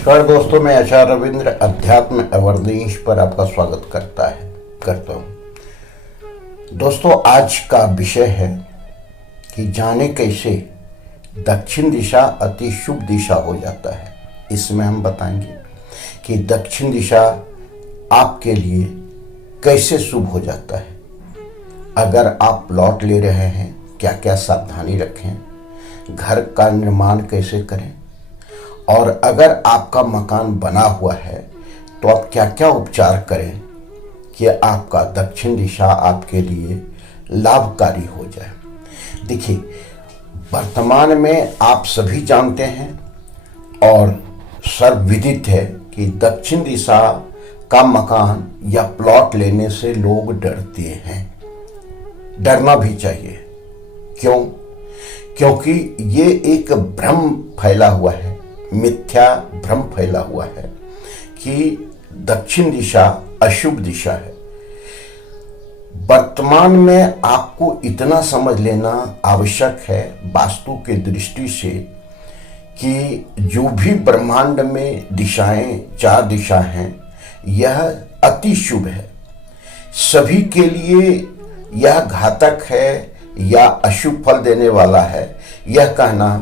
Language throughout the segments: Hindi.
नमस्कार दोस्तों, मैं आचार्य रविंद्र अध्यात्म अवर्धनीश पर आपका स्वागत करता हूँ। दोस्तों, आज का विषय है कि जाने कैसे दक्षिण दिशा अति शुभ दिशा हो जाता है। इसमें हम बताएंगे कि दक्षिण दिशा आपके लिए कैसे शुभ हो जाता है। अगर आप प्लॉट ले रहे हैं, क्या क्या सावधानी रखें, घर का निर्माण कैसे करें, और अगर आपका मकान बना हुआ है तो आप क्या क्या उपचार करें कि आपका दक्षिण दिशा आपके लिए लाभकारी हो जाए। देखिए, वर्तमान में आप सभी जानते हैं और सर्वविदित है कि दक्षिण दिशा का मकान या प्लॉट लेने से लोग डरते हैं। डरना भी चाहिए। क्यों? क्योंकि ये एक भ्रम फैला हुआ है, मिथ्या भ्रम फैला हुआ है कि दक्षिण दिशा अशुभ दिशा है। वर्तमान में आपको इतना समझ लेना आवश्यक है वास्तु के दृष्टि से कि जो भी ब्रह्मांड में दिशाएं, 4 दिशा हैं, यह अति शुभ है। सभी के लिए यह घातक है या अशुभ फल देने वाला है, यह कहना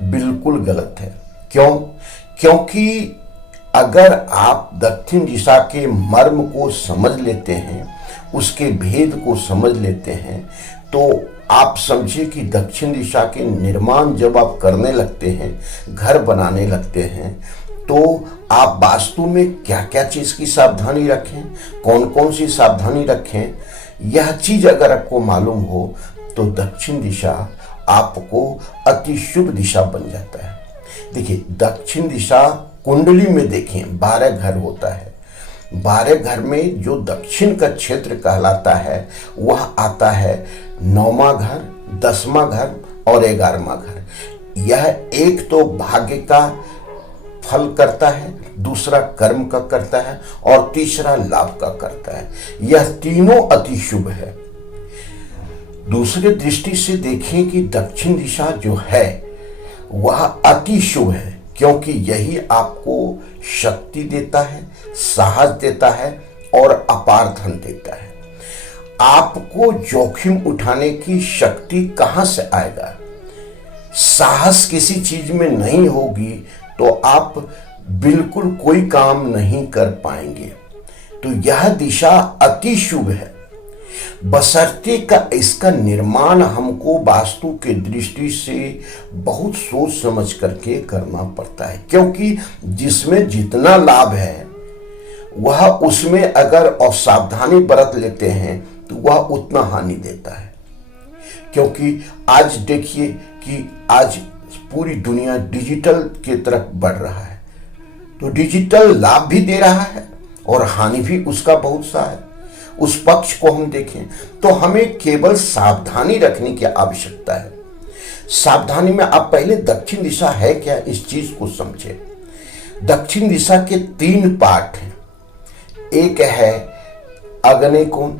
बिल्कुल गलत है। क्यों? क्योंकि अगर आप दक्षिण दिशा के मर्म को समझ लेते हैं, उसके भेद को समझ लेते हैं, तो आप समझिए कि दक्षिण दिशा के निर्माण जब आप करने लगते हैं, घर बनाने लगते हैं, तो आप वास्तु में क्या क्या चीज की सावधानी रखें, कौन कौन सी सावधानी रखें, यह चीज अगर आपको मालूम हो तो दक्षिण दिशा आपको अति शुभ दिशा बन जाता है। देखिए, दक्षिण दिशा कुंडली में देखें 12 घर होता है। 12 घर में जो दक्षिण का क्षेत्र कहलाता है वह आता है 9वां घर, 10वां घर और 11वां घर। यह एक तो भाग्य का फल करता है, दूसरा कर्म का करता है और तीसरा लाभ का करता है। यह तीनों अति शुभ है। दूसरे दृष्टि से देखें कि दक्षिण दिशा जो है वह अति शुभ है, क्योंकि यही आपको शक्ति देता है, साहस देता है और अपार धन देता है। आपको जोखिम उठाने की शक्ति कहां से आएगा? साहस किसी चीज में नहीं होगी तो आप बिल्कुल कोई काम नहीं कर पाएंगे। तो यह दिशा अति शुभ है, बशर्ते का इसका निर्माण हमको वास्तु के दृष्टि से बहुत सोच समझ करके करना पड़ता है। क्योंकि जिसमें जितना लाभ है वह उसमें अगर असावधानी बरत लेते हैं तो वह उतना हानि देता है। क्योंकि आज देखिए कि आज पूरी दुनिया डिजिटल की तरफ बढ़ रहा है, तो डिजिटल लाभ भी दे रहा है और हानि भी उसका बहुत सा है। उस पक्ष को हम देखें तो हमें केवल सावधानी रखने की आवश्यकता है। सावधानी में आप पहले दक्षिण दिशा है क्या, इस चीज को समझें। दक्षिण दिशा के 3 पार्ट हैं। एक है आग्नेय कोण,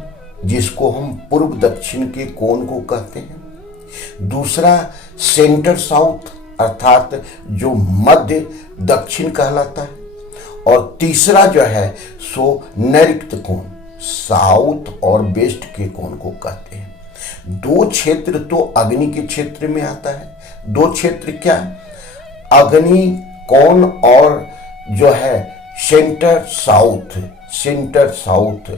जिसको हम पूर्व दक्षिण के कोण को कहते हैं। दूसरा सेंटर साउथ, अर्थात जो मध्य दक्षिण कहलाता है। और तीसरा जो है सो नैऋत्य कोण, साउथ और वेस्ट के कोण को कहते हैं। 2 क्षेत्र तो अग्नि के क्षेत्र में आता है। 2 क्षेत्र क्या? अग्नि कोण और जो है सेंटर साउथ,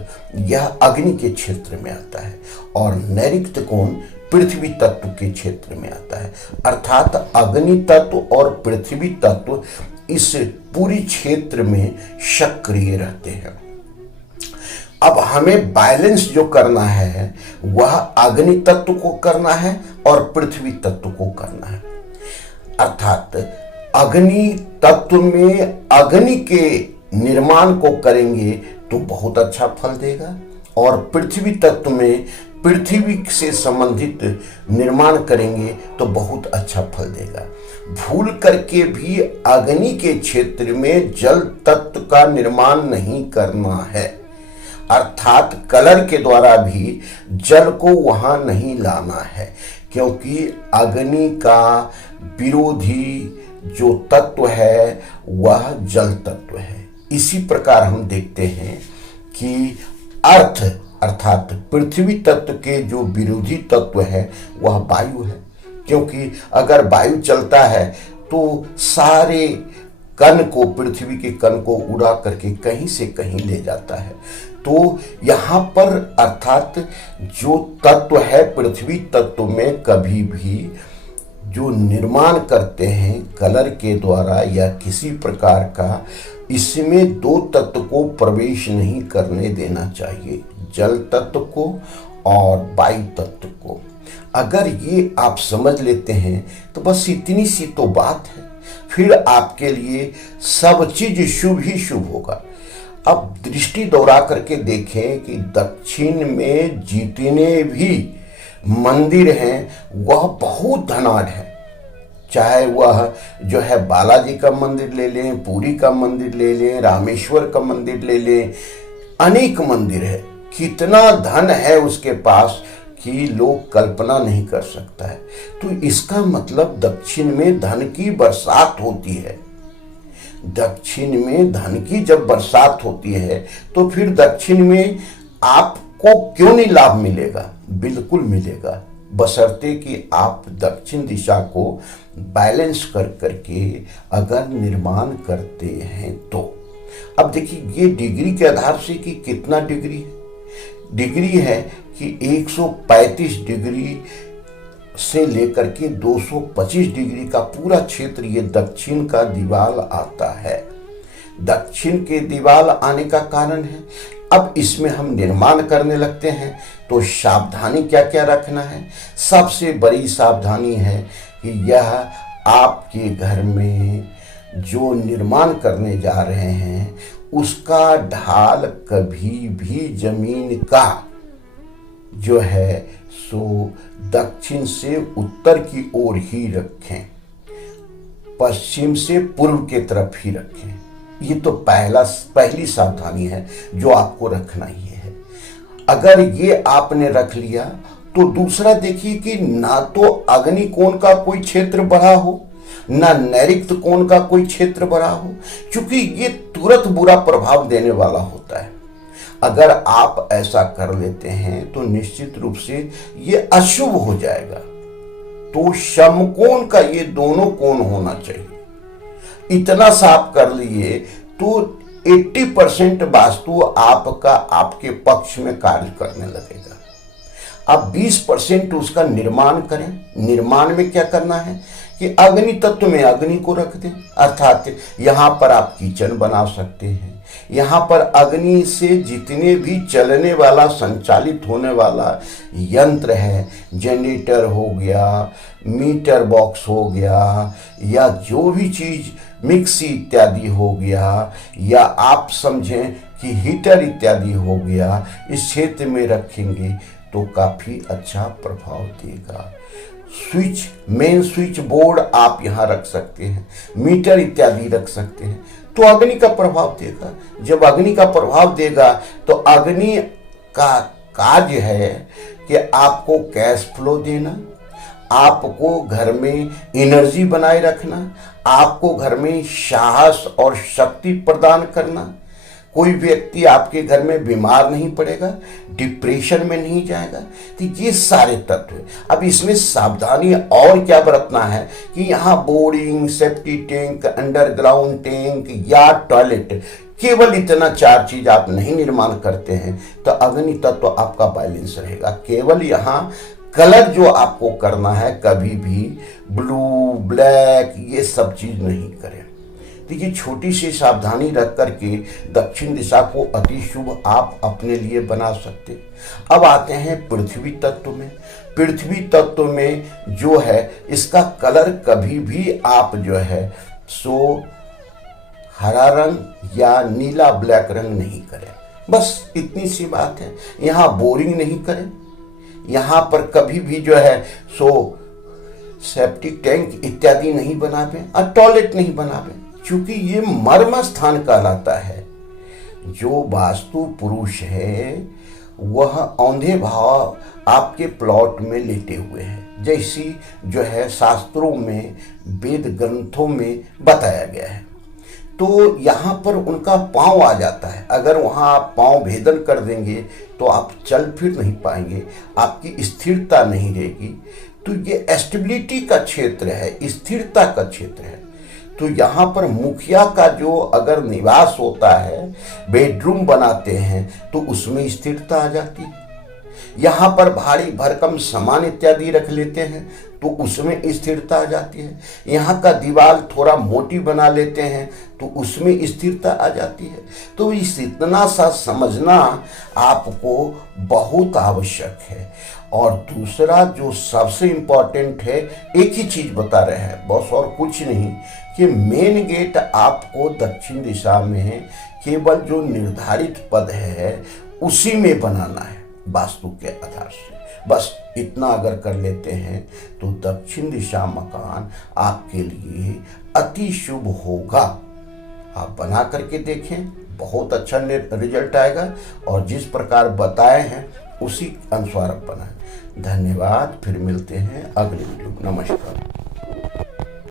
यह अग्नि के क्षेत्र में आता है। और नैऋत्य कोण पृथ्वी तत्व के क्षेत्र में आता है। अर्थात अग्नि तत्व और पृथ्वी तत्व इस पूरी क्षेत्र में सक्रिय रहते हैं। अब हमें बैलेंस जो करना है वह अग्नि तत्व को करना है और पृथ्वी तत्व को करना है। अर्थात अग्नि तत्व में अग्नि के निर्माण को करेंगे तो बहुत अच्छा फल देगा, और पृथ्वी तत्व में पृथ्वी से संबंधित निर्माण करेंगे तो बहुत अच्छा फल देगा। भूल करके भी अग्नि के क्षेत्र में जल तत्व का निर्माण नहीं करना है। अर्थात कलर के द्वारा भी जल को वहां नहीं लाना है, क्योंकि अग्नि का विरोधी जो तत्व है वह जल तत्व है। इसी प्रकार हम देखते हैं कि अर्थ अर्थात पृथ्वी तत्व के जो विरोधी तत्व है वह वायु है, क्योंकि अगर वायु चलता है तो सारे कण को, पृथ्वी के कण को उड़ा करके कहीं से कहीं ले जाता है। तो यहाँ पर अर्थात जो तत्व है पृथ्वी तत्व में कभी भी जो निर्माण करते हैं कलर के द्वारा या किसी प्रकार का, इसमें दो तत्व को प्रवेश नहीं करने देना चाहिए, जल तत्व को और वायु तत्व को। अगर ये आप समझ लेते हैं तो बस इतनी सी तो बात है, फिर आपके लिए सब चीज शुभ ही शुभ होगा। अब दृष्टि दौड़ा करके देखें कि दक्षिण में जितने भी मंदिर हैं वह बहुत धनाढ़ है, चाहे वह जो है बालाजी का मंदिर ले लें, पुरी का मंदिर ले लें, रामेश्वर का मंदिर ले लें, अनेक मंदिर है। कितना धन है उसके पास कि लोग कल्पना नहीं कर सकता है। तो इसका मतलब दक्षिण में धन की बरसात होती है। दक्षिण में धन की जब बरसात होती है तो फिर दक्षिण में आपको क्यों नहीं लाभ मिलेगा? बिल्कुल मिलेगा, बशर्ते कि आप दक्षिण दिशा को बैलेंस कर करके अगर निर्माण करते हैं तो। अब देखिए ये डिग्री के आधार से कि कितना डिग्री है, डिग्री है कि 135 डिग्री से लेकर के 225 डिग्री का पूरा क्षेत्र ये दक्षिण का दीवाल आता है। दक्षिण के दीवाल आने का कारण है, अब इसमें हम निर्माण करने लगते हैं तो सावधानी क्या क्या रखना है। सबसे बड़ी सावधानी है कि यह आपके घर में जो निर्माण करने जा रहे हैं उसका ढाल कभी भी जमीन का जो है सो दक्षिण से उत्तर की ओर ही रखें, पश्चिम से पूर्व के तरफ ही रखें। ये तो पहली सावधानी है जो आपको रखना ही है। अगर ये आपने रख लिया तो दूसरा देखिए कि ना तो अग्नि कोण का कोई क्षेत्र बढ़ा हो, ना नैऋत्य कोण का कोई क्षेत्र बढ़ा हो, क्योंकि ये तुरंत बुरा प्रभाव देने वाला होता है। अगर आप ऐसा कर लेते हैं तो निश्चित रूप से ये अशुभ हो जाएगा। तो समकोण का ये दोनों कोण होना चाहिए। इतना साफ कर लिए तो 80% वास्तु आपका आपके पक्ष में कार्य करने लगेगा। अब 20% उसका निर्माण करें। निर्माण में क्या करना है कि अग्नि तत्व में अग्नि को रख दें, अर्थात यहाँ पर आप किचन बना सकते हैं। यहाँ पर अग्नि से जितने भी चलने वाला, संचालित होने वाला यंत्र है, जनरेटर हो गया, मीटर बॉक्स हो गया, या जो भी चीज मिक्सी इत्यादि हो गया, या आप समझें कि हीटर इत्यादि हो गया, इस क्षेत्र में रखेंगे तो काफी अच्छा प्रभाव देगा। स्विच, मेन स्विच बोर्ड आप यहाँ रख सकते हैं, मीटर इत्यादि रख सकते हैं, तो अग्नि का प्रभाव देगा। जब अग्नि का प्रभाव देगा तो अग्नि का कार्य है कि आपको कैश फ्लो देना, आपको घर में एनर्जी बनाए रखना, आपको घर में साहस और शक्ति प्रदान करना। कोई व्यक्ति आपके घर में बीमार नहीं पड़ेगा, डिप्रेशन में नहीं जाएगा। तो ये सारे तत्व। अब इसमें सावधानी और क्या बरतना है कि यहाँ boring, safety tank, underground tank या टॉयलेट, केवल इतना 4 चीज आप नहीं निर्माण करते हैं तो अग्नि तत्व आपका बैलेंस रहेगा। केवल यहाँ कलर जो आपको करना है, कभी भी ब्लू, ब्लैक, ये सब चीज नहीं करें। देखिए छोटी सी सावधानी रख करके दक्षिण दिशा को अति शुभ आप अपने लिए बना सकते। अब आते हैं पृथ्वी तत्व में। पृथ्वी तत्व में जो है इसका कलर कभी भी आप जो है सो हरा रंग या नीला ब्लैक रंग नहीं करें, बस इतनी सी बात है। यहाँ बोरिंग नहीं करें, यहाँ पर कभी भी जो है सो सेप्टिक टैंक इत्यादि नहीं बनावे और टॉयलेट नहीं बनावे, क्योंकि ये मर्म स्थान कहलाता है। जो वास्तु पुरुष है वह औंधे भाव आपके प्लॉट में लेटे हुए हैं। जैसी जो है शास्त्रों में, वेद ग्रंथों में बताया गया है। तो यहाँ पर उनका पाँव आ जाता है। अगर वहाँ आप पाँव भेदन कर देंगे तो आप चल फिर नहीं पाएंगे, आपकी स्थिरता नहीं रहेगी। तो ये स्टेबिलिटी का क्षेत्र है, स्थिरता का क्षेत्र है। तो यहाँ पर मुखिया का जो अगर निवास होता है, बेडरूम बनाते हैं, तो उसमें स्थिरता आ जाती है। यहाँ पर भारी भरकम सामान इत्यादि रख लेते हैं तो उसमें स्थिरता आ जाती है। यहाँ का दीवार थोड़ा मोटी बना लेते हैं तो उसमें स्थिरता आ जाती है। तो इस इतना सा समझना आपको बहुत आवश्यक है। और दूसरा जो सबसे इम्पोर्टेंट है, एक ही चीज बता रहे हैं बस और कुछ नहीं, कि मेन गेट आपको दक्षिण दिशा में केवल जो निर्धारित पद है उसी में बनाना है वास्तु के आधार से। बस इतना अगर कर लेते हैं तो दक्षिण दिशा मकान आपके लिए अति शुभ होगा। आप बना करके देखें, बहुत अच्छा रिजल्ट आएगा। और जिस प्रकार बताए हैं उसी अनुसार आप बनाएं। धन्यवाद। फिर मिलते हैं अगले वीडियो। नमस्कार।